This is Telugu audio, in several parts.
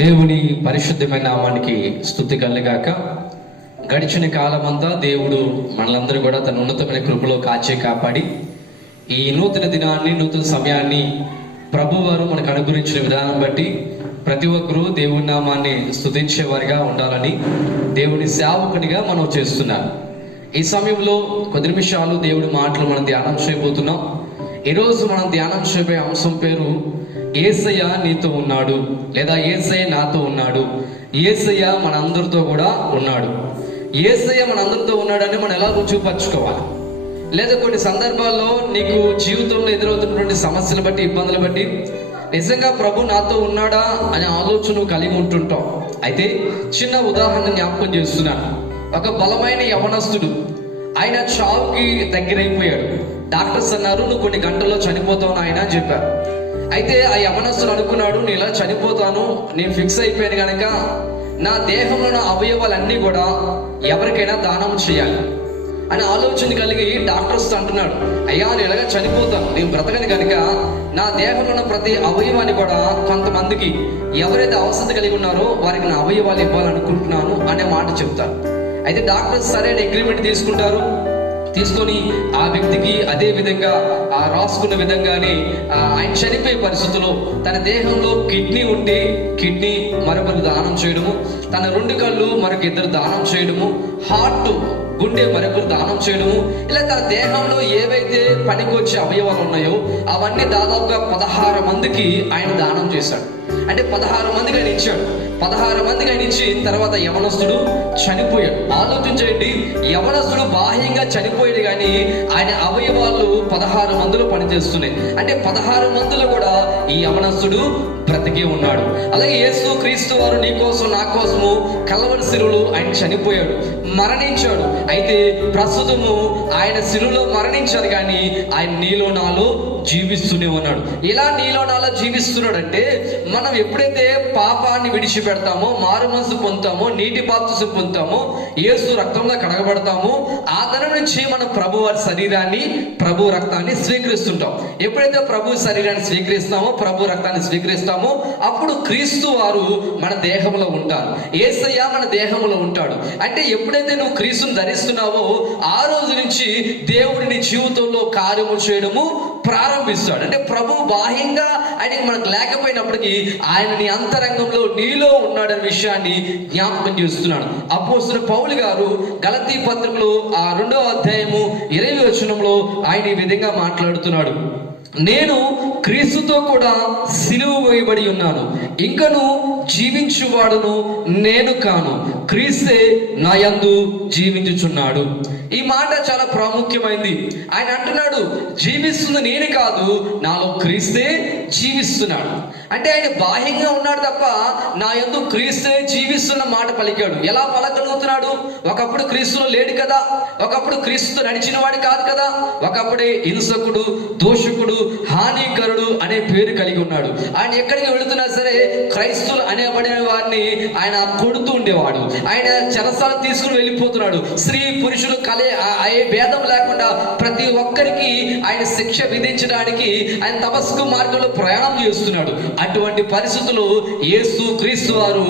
దేవుని పరిశుద్ధమైన నామానికి స్తుతి కలుగాక. గడిచిన కాలమంతా దేవుడు మనలందరూ కూడా తన ఉన్నతమైన కృపలో కాచే కాపాడి ఈ నూతన దినాన్ని, నూతన సమయాన్ని ప్రభువారు మనకు అనుగ్రహించిన విధానం బట్టి ప్రతి ఒక్కరూ దేవుని నామాన్ని స్తుతించేవారిగా ఉండాలని దేవుని సేవకునిగా మనం చేస్తున్నాం. ఈ సమయంలో కొద్ది నిమిషాలు దేవుడి మాటలు మనం ధ్యానం చేయబోతున్నాం. ఈరోజు మనం ధ్యానం చేయబోయే అంశం పేరు యేసయ్య నీతో ఉన్నాడు, లేదా యేసయ్య నాతో ఉన్నాడు. యేసయ్య మనందరితో కూడా ఉన్నాడు. యేసయ్య మనందరితో ఉన్నాడని మనం ఎలా రుజువుపరచుకోవాలి? లేదా కొన్ని సందర్భాల్లో నీకు జీవితంలో ఎదురవుతున్నటువంటి సమస్యలు బట్టి, ఇబ్బందులు బట్టి నిజంగా ప్రభు నాతో ఉన్నాడా అనే ఆలోచన కలిగి ఉంటుంటాం. అయితే చిన్న ఉదాహరణ జ్ఞాపకం చేస్తున్నాను. ఒక బలమైన యవనస్తుడు, ఆయన చావుకి దగ్గరైపోయాడు. డాక్టర్స్ అన్నారు, నువ్వు కొన్ని గంటల్లో చనిపోతావు నాయన అని చెప్పారు. అయితే ఆ యవనస్తుడు అనుకున్నాడు, నేను ఇలా చనిపోతాను, నేను ఫిక్స్ అయిపోయాను కనుక నా దేహంలో ఉన్న అవయవాలన్నీ కూడా ఎవరికైనా దానం చేయాలి అని ఆలోచన కలిగి డాక్టర్స్ అంటున్నాడు, అయ్యా నేను ఇలాగా చనిపోతాను, నేను బ్రతకని కనుక నా దేహంలో ఉన్న ప్రతి అవయవాన్ని కూడా కొంతమందికి ఎవరైతే అవసరం కలిగి ఉన్నారో వారికి నా అవయవాలు ఇవ్వాలనుకుంటున్నాను అనే మాట చెప్తారు. అయితే డాక్టర్స్ సరైన అగ్రిమెంట్ తీసుకుంటారు. తీసుకొని ఆ వ్యక్తికి అదే విధంగా రాసుకున్న విధంగానే ఆయన చనిపోయే పరిస్థితుల్లో తన దేహంలో కిడ్నీ ఉంటే కిడ్నీ మరొకరు దానం చేయడము, తన 2 కళ్ళు మరొక 2 దానం చేయడము, హార్ట్ గుండె మరొకరు దానం చేయడము, ఇలా తన దేహంలో ఏవైతే పనికొచ్చే అవయవాలు ఉన్నాయో అవన్నీ దాదాపుగా 16 మందికి ఆయన దానం చేశాడు. అంటే 16 మందికి ఆయన ఇచ్చాడు. 16 మందికి ఆయన ఇచ్చి తర్వాత యవనస్తుడు చనిపోయాడు. ఆలోచించండి, యవనస్తుడు బాహ్యంగా చనిపోయాడు కానీ ఆయన అవయవాలు 16 మందిలో పనిచేస్తున్నాయి. అంటే 16 మందిలో కూడా ఈ యవనస్తుడు బ్రతికే ఉన్నాడు. అలాగే యేసు క్రీస్తు వారు నీ కోసం నా కోసము కల్వరి శిలువలో ఆయన చనిపోయాడు, మరణించాడు. అయితే ప్రస్తుతము ఆయన శిలువలో మరణించాడు కానీ ఆయన నీలో నాలో జీవిస్తూనే ఉన్నాడు. ఇలా నీలో నాలో జీవిస్తున్నాడంటే మనం ఎప్పుడైతే పాపాన్ని విడిచిపెడతామో, మారు మనసు పొందుతామో, నీటి బాప్తిసం పొందుతామో, యేసు రక్తంలో కడగబడతామో, ఆ దినం నుంచి మనం ప్రభు వారి శరీరాన్ని, ప్రభు రక్తాన్ని స్వీకరిస్తుంటాం. ఎప్పుడైతే ప్రభు శరీరాన్ని స్వీకరిస్తామో, ప్రభు రక్తాన్ని స్వీకరిస్తామో, అప్పుడు క్రీస్తు వారు మన దేహంలో ఉంటారు. యేసయ్య మన దేహంలో ఉంటాడు. అంటే ఎప్పుడైతే నువ్వు క్రీస్తుని ధరిస్తున్నావో ఆ రోజు నుంచి దేవుడి నీ జీవితంలో కార్యము చేయడము ప్రారంభిస్తాడు. అంటే ప్రభు బాహ్యంగా ఆయన మనకు లేకపోయినప్పటికీ ఆయన నీ అంతరంగంలో నీలో ఉన్నాడనే విషయాన్ని జ్ఞాపకం చేస్తున్నాడు. అపోస్తలుడు పౌలు గారు గలతీ పత్రికలో 2వ అధ్యాయము 20వ వచనంలో ఆయన ఈ విధంగా మాట్లాడుతున్నాడు, నేను క్రీస్తుతో కూడా సిలువ వేయబడి ఉన్నాను, ఇంకను జీవించువాడును నేను కాను, క్రీస్తే నా యందు జీవించుచున్నాడు. ఈ మాట చాలా ప్రాముఖ్యమైంది. ఆయన అంటున్నాడు, జీవిస్తుంది నేను కాదు, నాలో క్రీస్తే జీవిస్తున్నాడు. అంటే ఆయన బాహ్యంగా ఉన్నాడు తప్ప నా యందు క్రీస్తే జీవిస్తున్న మాట పలికాడు. ఎలా పలకగలుగుతున్నాడు? ఒకప్పుడు క్రీస్తులో లేడు కదా, ఒకప్పుడు క్రీస్తుతో నడిచిన వాడు కాదు కదా, ఒకప్పుడే హింసకుడు, దోషకుడు, హానికరుడు అనే పేరు కలిగి ఉన్నాడు. ఆయన ఎక్కడికి వెళుతున్నా సరే క్రైస్తువులు అనేబడిన వారిని ఆయన కొడుతూ ఉండేవాడు. ఆయన చెరసాల తీసుకుని వెళ్ళిపోతున్నాడు. స్త్రీ పురుషులు ఏ భేదం లేకుండా ప్రతి ఒక్కరికి ఆయన శిక్ష విధించడానికి ఆయన తపస్సు మార్గంలో ప్రయాణం చేస్తున్నాడు. అటువంటి పరిస్థితులు యేసు క్రీస్తు వారు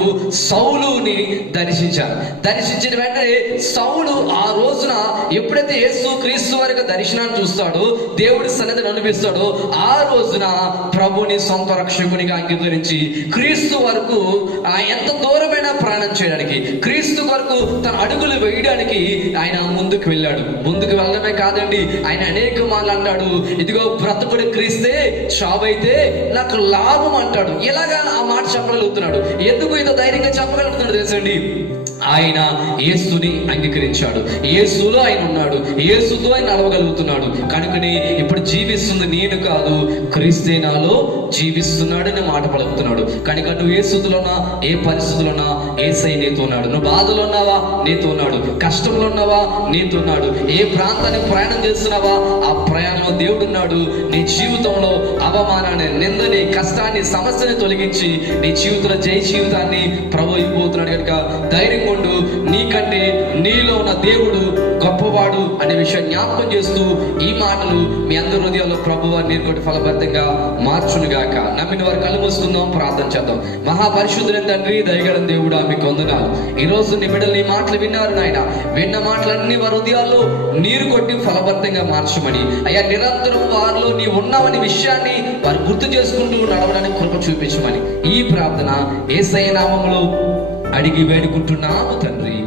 సౌలుని దర్శించారు. దర్శించిన వెంటనే సౌలు ఆ రోజున ఎప్పుడైతే యేసు క్రీస్తు వారికి దర్శనాన్ని చూస్తాడో, దేవుడి సన్నిధిని అనిపిస్తాడో, ఆ రోజున ప్రభుని సొంత రక్షకునిగా అంగీకరించి క్రీస్తు వరకు ఎంత దూరమైనా ప్రయాణం చేయడానికి, క్రీస్తు వరకు తన అడుగులు వేయడానికి ఆయన ముందుకు వెళ్ళాడు. ముందుకు వెళ్ళడమే కాదండి, ఆయన అనేక మార్లు అంటాడు, ఇదిగో బ్రతుకుడు క్రీస్తే, చావైతే నాకు లాభం అంటాడు. ఇలాగా ఆ మాట చెప్పగలుగుతున్నాడు. ఎందుకు ఇంత ధైర్యంగా చెప్పగలుగుతున్నాడు తెలుసండి? ఆయన యేసుని అంగీకరించాడు, యేసులో ఆయన ఉన్నాడు, యేసుతో ఆయన నడవగలుగుతున్నాడు. కనుకని ఇప్పుడు జీవిస్తుంది నేను కాదు, క్రీస్తే నాలో జీవిస్తున్నాడనే మాట పలుకుతున్నాడు. కనుక నువ్వు ఏ స్థితిలో ఉన్నా, ఏ పరిస్థితుల్లో ఉన్నా యేసయ్య నీతో ఉన్నాడు. నువ్వు బాధలో ఉన్నావా, నీతో ఉన్నాడు. కష్టంలో ఉన్నావా, నీతో ఉన్నాడు. ఏ ప్రాంతానికి ప్రయాణం చేస్తున్నావా, ఆ ప్రయాణంలో దేవుడు ఉన్నాడు. నీ జీవితంలో అవమానాన్ని, నిందని, కష్టాన్ని, సమస్యని తొలగించి నీ జీవితంలో జయ జీవితాన్ని ప్రభు ఇవ్వబోతున్నాడు. కనుక ధైర్యం ఉండు. నీకంటే నీలో ఉన్న దేవుడు గొప్ప గొప్పవాడు అనే విషయం జ్ఞాపకం చేస్తూ ఈ మాటలు మీ అందరి హృదయాల్లో ప్రభువు నీరు కొట్టి ఫలభరితంగా మార్చునుగాక. నమ్మిన వారు కళ్ళు మూసుకుందాం, ప్రార్థన చేద్దాం. మహాపరిశుద్ధులైన తండ్రి, దయగల దేవుడా, మీకు వందనాలు. ఈ రోజు నీ బిడ్డలు ఈ మాటలు విన్నారు నాయన. విన్న మాటలన్నీ వారి హృదయాల్లో నీరు కొట్టి ఫలభరితంగా మార్చమని, అయ్యా నిరంతరం వారిలో నీ ఉన్నావని విషయాన్ని వారు గుర్తు చేసుకుంటూ నడవడానికి కృప చూపించమని ఈ ప్రార్థన యేసయ్య నామములో అడిగి వేడుకుంటున్నాము తండ్రి.